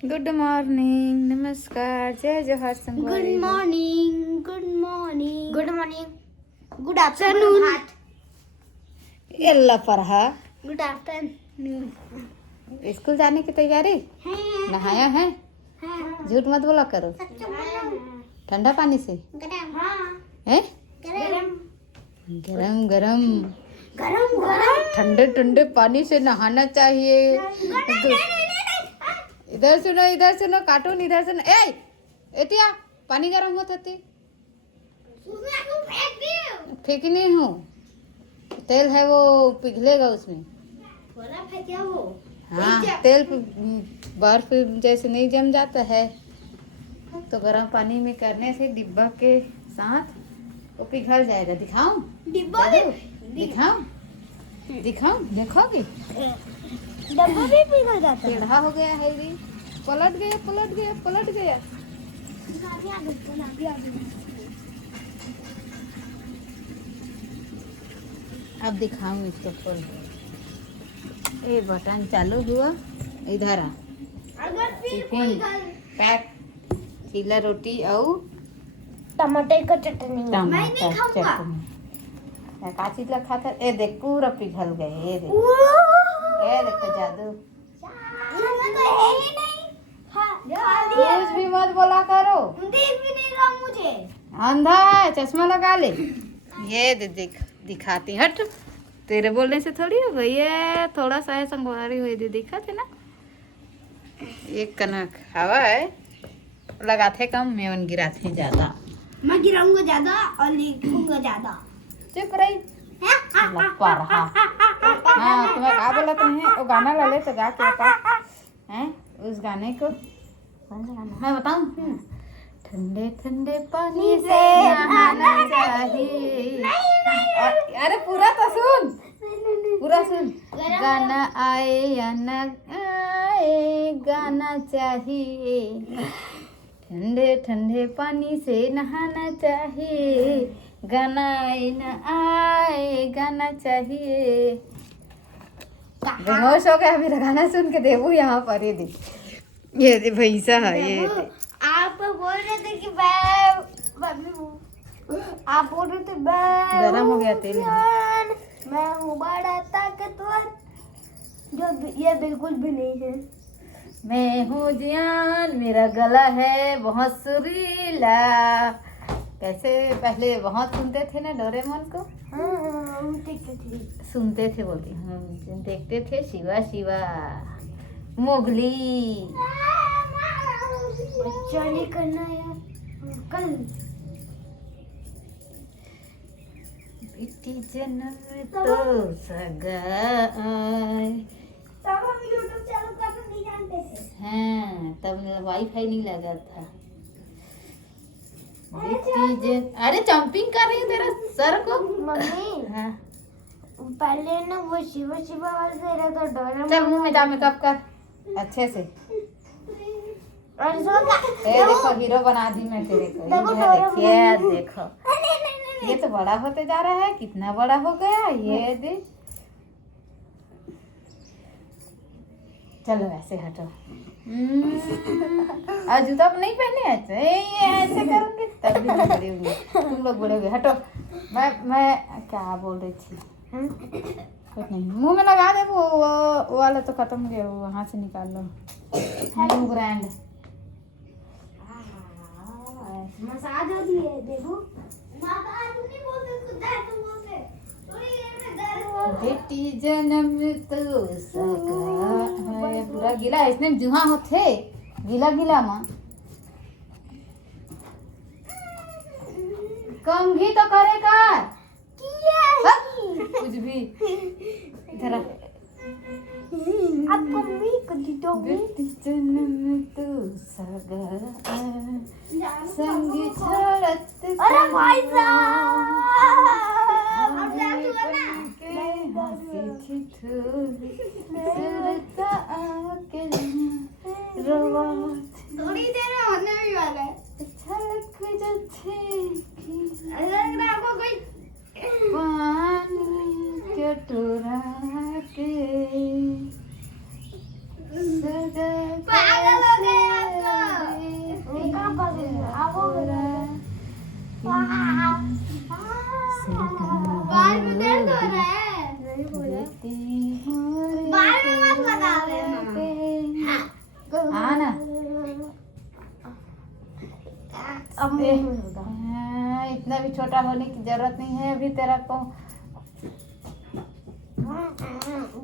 Good morning, नमस्कार, जय जोहार संगवारी। Good morning, good morning, good morning, good afternoon, एल्ला परहा गुड आफ्टरनून। स्कूल जाने की तैयारी? नहाया है? झूठ मत बोला करो। ठंडा पानी से है? गरम गरम गरम गरम ठंडे ठंडे पानी से नहाना चाहिए। इधर सुनो, कार्टून इधर सुनो। एतिया पानी गरम होत हती। फेंकी नहीं हूँ, तेल है वो पिघलेगा उसमें। हाँ, तेल बर्फ जैसे नहीं जम जाता है तो गर्म पानी में करने से डिब्बा के साथ वो पिघल जाएगा। दिखाऊं? डिब्बा दिखाऊं? देखोगी? डब्बा भी पिघल जाता है। टेढ़ा हो गया है री। पलट गया। अब दिखाऊं इसको खोल। ये बटन चालू हुआ, इधर आ। अगर फिर टिफिन पैक, चीला रोटी और टमाटर का चटनी। टमाटर चटनी। का चीज ला खाता? ए देख, पूरा पिघल गए। ये देख, ये देखो जादू। कुछ भी मत बोला करो। देख भी नहीं रहा मुझे। अंधा है, चश्मा लगा ले। ये देख, दिखाती। हट, तेरे बोलने से थोड़ी हो गई। ये थोड़ा सा है, संगवारी हुई दे, दिखा थे ना। एक कनक हवा है, लगाते कम, मेवन गिराते ज्यादा। मैं गिराऊंगा ज्यादा और लिखूंगा ज्यादा। चुप रही। लपा रहा। हाँ, तुम्हें क्या बोला तुम्हें? वो गाना ला ले तो गा के बता। हैं उस गाने को? कौन सा गाना? मैं बताऊं? ठंडे ठंडे पानी से नहाना चाहिए। अरे पूरा तो सुन, पूरा सुन। गाना आए या न आए, गाना चाहिए। ठंडे ठंडे पानी से नहाना चाहिए। गाना आए न आए, गाना चाहिए। बेहोश हो गया मेरा गाना सुन के। देवू यहाँ पर ये दे भैंसा है ये। आप बोल रहे थे कि आप बोल रहे थे गरम हो गया तेल। मैं हूँ बड़ा ताकतवर, जो ये बिल्कुल भी नहीं है। मैं हूँ जियान, मेरा गला है बहुत सुरीला। कैसे पहले बहुत सुनते थे ना डोरेमोन को? सुनते थे बोलती हम, देखते थे शिवा शिवा, मोगली। बच्चा नहीं करना यार कल। बेटी जन्म तो सगाई। तब हम यूट्यूब चालू करना नहीं जानते थे। हाँ, तब वाईफाई नहीं लगा था। अरे जंपिंग कर रही है तेरा सर को। मम्मी हाँ, पहले ना वो शिवा शिवा वाले से रहा तो डोरेमोन। चल मुंह में जा, मेकअप कर अच्छे से। और ए देखो, हीरो बना दी मैं तेरे को। ये देखो, ये तो बड़ा होते जा रहा है। कितना बड़ा हो गया ये देख। चलो ऐसे हटो। आज जूता नहीं पहने ऐसे, ये ऐसे करूंगी तब भी मैं बड़ी होंगी, तुम लोग बड़े होंगे। हटो। मैं क्या बोल रही थी? कुछ नहीं, मुंह में लगा दे। वो वाला तो खत्म हो गया, वो वहां से निकाल लो। न्यू ब्रांड मसाज होती है। देखो मसाज नहीं बोलते, तो दर्द बोलते। तो ये में दर्द। बेटी जन्म तो सगा है। पूरा गीला है, इसने जुहा होते गीला माँ। कंघी तो करेगा कुछ भी। इधर आ। अब मम्मी को दो। बेटी जन्म तो सगा संगी छड़त। अरे भाई साहब थोड़ी देर में होने भी वाला है। छलक जाते अगर आपको कोई पानी के टोरा के पागल हो गए। अब मुंह में होगा। इतना भी छोटा होने की जरूरत नहीं है अभी तेरा को।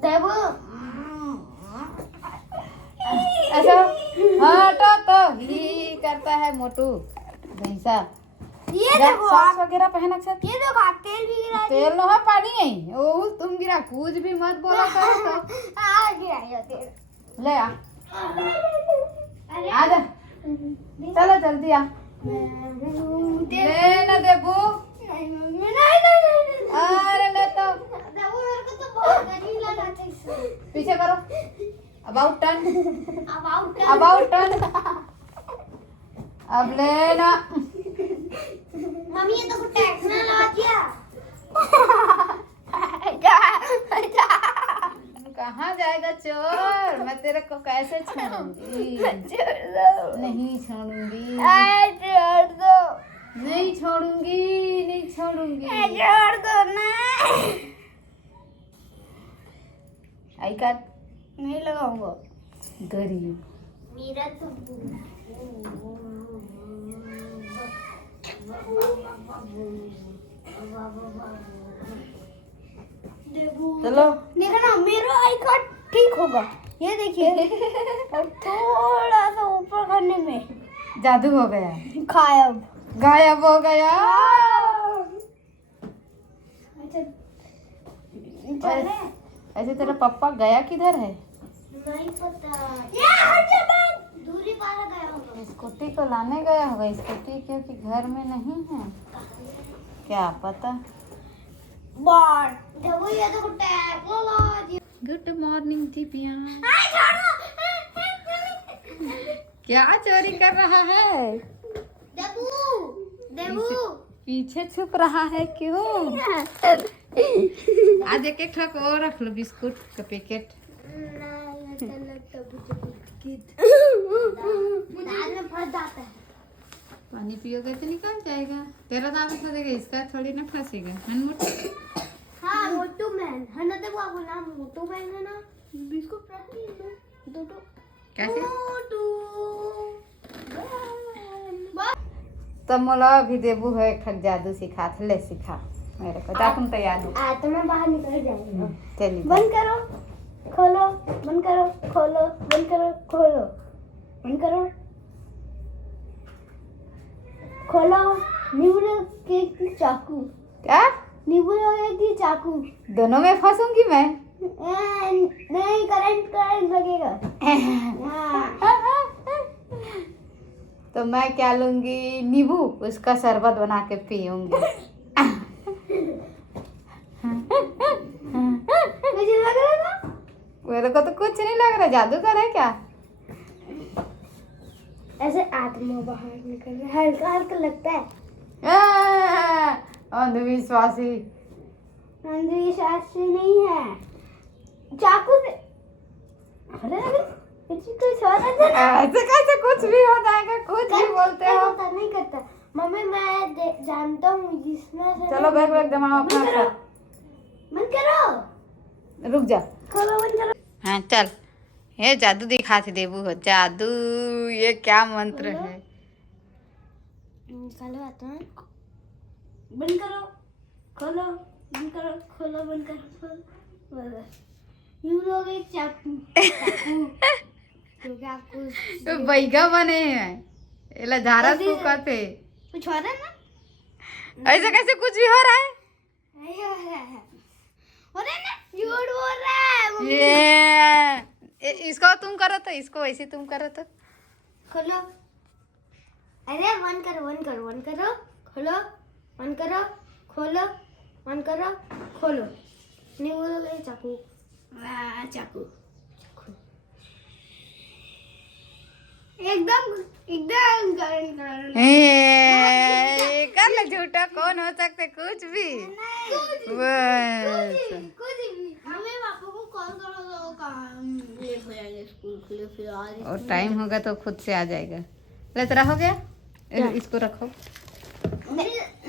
देवू ऐसा हटो तो ही करता है मोटू भैंसा। ये जा, देखो सॉक्स वगैरह पहन अक्षर। ये देखो आप तेल भी गिरा तेल न है पानी है। ओह तुम गिरा कुछ भी मत बोला करो तो। आ गिरा तेल। ले आ अरे आ जा चलो जल्दी आ। ले ना देबू। नहीं अरे ले तो देवू मेरे को तो बहुत गरीब लगा था इससे। पीछे करो। अबाउट टर्न अब अबाउट टर्न। अब ले ना। मम्मी ये तो कुछ टैक्स ना लगा दिया। कहाँ जाएगा चोर? मैं तेरे को कैसे छोड़ूंगी? नहीं छोड़ूंगी। छोड़ दो नहीं छोड़ूंगी। नहीं छोड़ूंगी। छोड़ दो ना। आई कार्ड नहीं लगाऊंगा गरीब। मेरा तो चलो देखो ना मेरा आई कार्ड ठीक होगा। ये देखिए और थोड़ा सा ऊपर करने में जादू हो गया। गायब। गायब हो गया। ऐसे तेरा पापा गया किधर है? नहीं पता। ये दूरी पार गया होगा। स्कूटी को लाने गया होगा। स्कूटी क्योंकि घर में नहीं है क्या पता। बार देखो ये तो टेक्नोलॉजी। Good morning दीपिया। छोड़ो। क्या चोरी कर रहा है? देबू देबू पीछे छुप रहा है क्यों? आज एक एक ठोक और रख लो बिस्कुट का पैकेट। दाल में फंस जाता है। पानी पियोगे तो निकल जाएगा। तेरा दाल में फंसेगा इसका थोड़ी ना फंसेगा। मोटू हाँ मोटू मैन है ना। देखो आपको नाम मोटू मैन है ना। बिस्कुट दो कैसे मोटू तो मोला भी देबू है ठग जादू सिखा ले सिखा मेरे को। जा तुम तैयार हो। तो मैं बाहर निकल जाऊंगा। चलिए बंद करो खोलो बंद करो खोलो बंद करो खोलो बंद करो खोलो। नींबू के चाकू। क्या नींबू की चाकू। दोनों में फंसूंगी मैं? नहीं करंट लगेगा। तो मैं क्या लूंगी? नींबू उसका शरबत बना के पीऊंगी। मुझे लग रहा था मेरे को तो कुछ नहीं लग रहा। जादूगर है क्या? ऐसे आत्मा बाहर निकल रहा है। हल्का हल्का लगता है। अंधविश्वासी। अंधविश्वासी नहीं है। चाकू से अरे कुछ हो रहा था। ऐसे कैसे कुछ भी हो जाएगा? कुछ भी बोलते हो। नहीं करता मम्मी। मैं जानता हूँ जिसमें से। चलो बैग वैग जमाओ अपना। बंद करो रुक जा। खोलो बंद करो। हाँ चल ये जादू दिखाते देबू हो। जादू ये क्या मंत्र है? निकालो आता है। बंद करो खोलो बंद करो खोलो बंद करो खोलो। यूं लोग एक चाकू क्योंकि आपको तो बैगा बने हैं एला झारा फूकते। कुछ हो रहा है ना। ऐसे कैसे कुछ भी हो रहा है? नहीं हो रहा है। हो रहा है ना। झूठ बोल रहा है मम्मी। इसको तुम करो तो इसको वैसे तुम करो तो। खोलो। अरे बंद करो बंद करो बंद करो खोलो बंद करो खोलो बंद करो खोलो। नहीं बोलोगे चाकू चाकू एकदम एकदम कर ले झूठा। कौन हो सकते कुछ भी। बस कुछ भी। हमें पापा को कॉल करो तो काम लेट हो जाएगा। स्कूल खुले फिर आज और टाइम होगा तो खुद से आ जाएगा। ले तेरा हो गया? इसको रखो।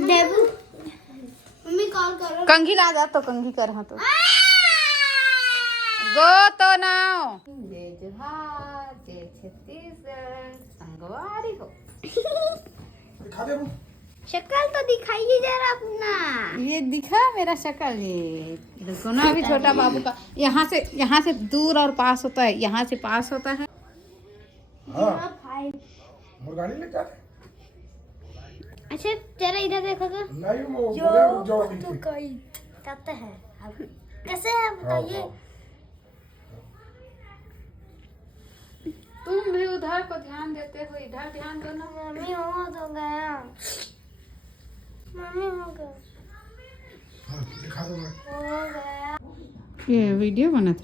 देबू मम्मी कॉल करो। कंघी ला जा तो कंघी कर। हाँ तो गो तो नाव जय जोहार जय छत्तीसगढ़ संगवारी हो। दिखा दे वो। शक्ल तो दिखाइए जरा अपना। ये दिखा मेरा शक्ल, ये देखो ना अभी छोटा बाबू का यहाँ से दूर और पास होता है, यहाँ से पास होता है। हाँ 5। और गाड़ी ले जाते अच्छा जरा इधर देखो तो। नहीं वो बोले रुक जाओ अभी। करते हैं अब कैसे है बताइए। तुम भी उधर को ध्यान देते हो, इधर ध्यान दो ना। मम्मी हो तो गया, मम्मी हो गया, हाँ दिखा दो मैं। हो गया। ये वीडियो बनत